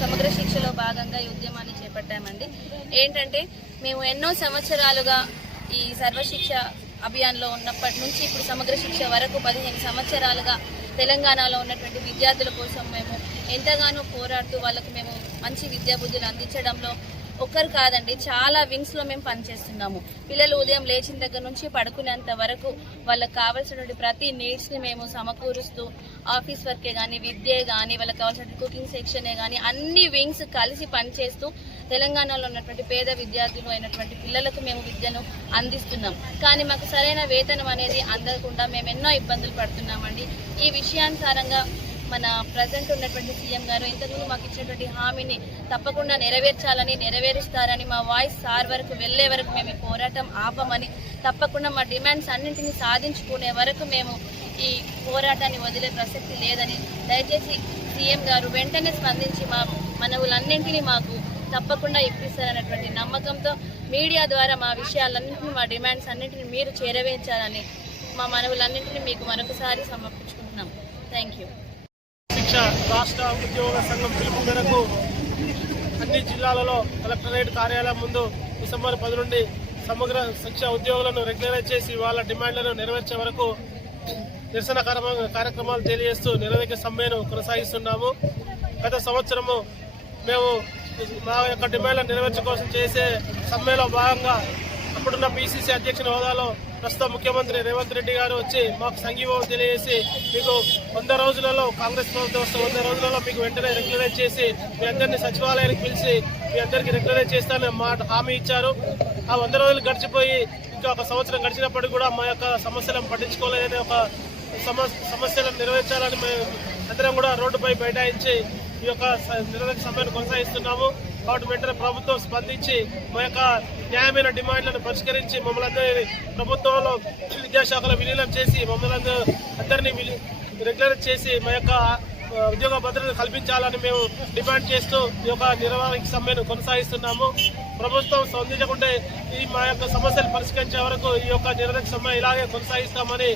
సమగ్ర శిక్షలో భాగంగా ఈ ఉద్యమాన్ని చేపట్టామండి. ఏంటంటే మేము ఎన్నో సంవత్సరాలుగా ఈ సర్వశిక్ష అభియాన్లో ఉన్నప్పటి నుంచి ఇప్పుడు సమగ్ర శిక్ష వరకు 15 సంవత్సరాలుగా తెలంగాణలో ఉన్నటువంటి విద్యార్థుల కోసం మేము ఎంతగానో పోరాడుతూ వాళ్ళకు మేము మంచి విద్యాబుద్ధులు అందించడంలో ఒక్కరు కాదండి, చాలా వింగ్స్లో మేము పనిచేస్తున్నాము. పిల్లలు ఉదయం లేచిన దగ్గర నుంచి పడుకునేంత వరకు వాళ్ళకి కావాల్సినటువంటి ప్రతి నీడ్స్ని మేము సమకూరుస్తూ ఆఫీస్ వర్కే కానీ, విద్యే కానీ, వాళ్ళకి కావాల్సిన కుకింగ్ సెక్షనే కానీ అన్ని వింగ్స్ కలిసి పనిచేస్తూ తెలంగాణలో ఉన్నటువంటి పేద విద్యార్థులు అయినటువంటి పిల్లలకు మేము విద్యను అందిస్తున్నాం. కానీ మాకు సరైన వేతనం అనేది అందకుండా మేము ఎన్నో ఇబ్బందులు పడుతున్నామండి. ఈ విషయానుసారంగా మన ప్రజెంట్ ఉన్నటువంటి సీఎం గారు ఇంతకుముందు మాకు ఇచ్చినటువంటి హామీని తప్పకుండా నెరవేరుస్తారని, మా వాయిస్ సార్ వరకు వెళ్లే వరకు మేము ఈ పోరాటం ఆపమని, తప్పకుండా మా డిమాండ్స్ అన్నింటినీ సాధించుకునే వరకు మేము ఈ పోరాటాన్ని వదిలే ప్రసక్తి లేదని దయచేసి సీఎం గారు వెంటనే స్పందించి మా మనవులన్నింటినీ మాకు తప్పకుండా ఇప్పిస్తారనేటువంటి నమ్మకంతో మీడియా ద్వారా మా విషయాలన్నింటినీ, మా డిమాండ్స్ అన్నింటినీ మీరు చేరవేయించాలని మా మనవులన్నింటినీ మీకు మరొకసారి సమర్పించుకుంటున్నాం. Thank you. శిక్ష రాష్ట్ర ఉద్యోగ సంఘం పిలుపు మేరకు అన్ని జిల్లాలలో కలెక్టరేట్ కార్యాలయం ముందు డిసెంబర్ 10 నుండి సమగ్ర శిక్ష ఉద్యోగులను రెగ్యులరైజ్ చేసి వాళ్ళ డిమాండ్లను నెరవేర్చే వరకు నిరసన కార్యక్రమాలు తెలియజేస్తూ నిరవధిక సమ్మెను కొనసాగిస్తున్నాము. గత సంవత్సరము మేము మా యొక్క డిమాండ్లను నెరవేర్చే కోసం చేసే సమ్మెలో భాగంగా అప్పుడున్న PCC అధ్యక్షుని హోదాలో ప్రస్తుత ముఖ్యమంత్రి రేవంత్ రెడ్డి గారు వచ్చి మాకు సంఘీభావం తెలియజేసి మీకు 100 రోజులలో కాంగ్రెస్ ప్రభుత్వం వస్తే 100 రోజులలో మీకు వెంటనే రెగ్యులరైజ్ చేసి మీ అందరినీ సచివాలయానికి పిలిచి మీ అందరికీ రెగ్యులరైజ్ చేస్తానని హామీ ఇచ్చారు. ఆ 100 రోజులు గడిచిపోయి ఇంకా 1 సంవత్సరం గడిచినప్పటికీ కూడా మా యొక్క సమస్యలను పట్టించుకోలేదని ఒక సమస్యలను నెరవేర్చాలని మేము అందరం కూడా రోడ్డుపై బైఠాయించి ఈ యొక్క నిరవధిక సమ్మెను కొనసాగిస్తున్నాము. కాబట్టి వెంటనే ప్రభుత్వం స్పందించి మా యొక్క న్యాయమైన డిమాండ్లను పరిష్కరించి మమ్మల్ని ప్రభుత్వంలో విద్యాశాఖలో విలీనం చేసి మమ్మల్ని అందరినీ రెగ్యులరైజ్ చేసి మా యొక్క ఉద్యోగ భద్రతను కల్పించాలని మేము డిమాండ్ చేస్తూ ఈ యొక్క నిరవధిక సమ్మెను కొనసాగిస్తున్నాము. ప్రభుత్వం స్పందించకుంటే ఈ మా యొక్క సమస్యలు పరిష్కరించే వరకు ఈ యొక్క నిరవధిక సమ్మె ఇలాగే కొనసాగిస్తామని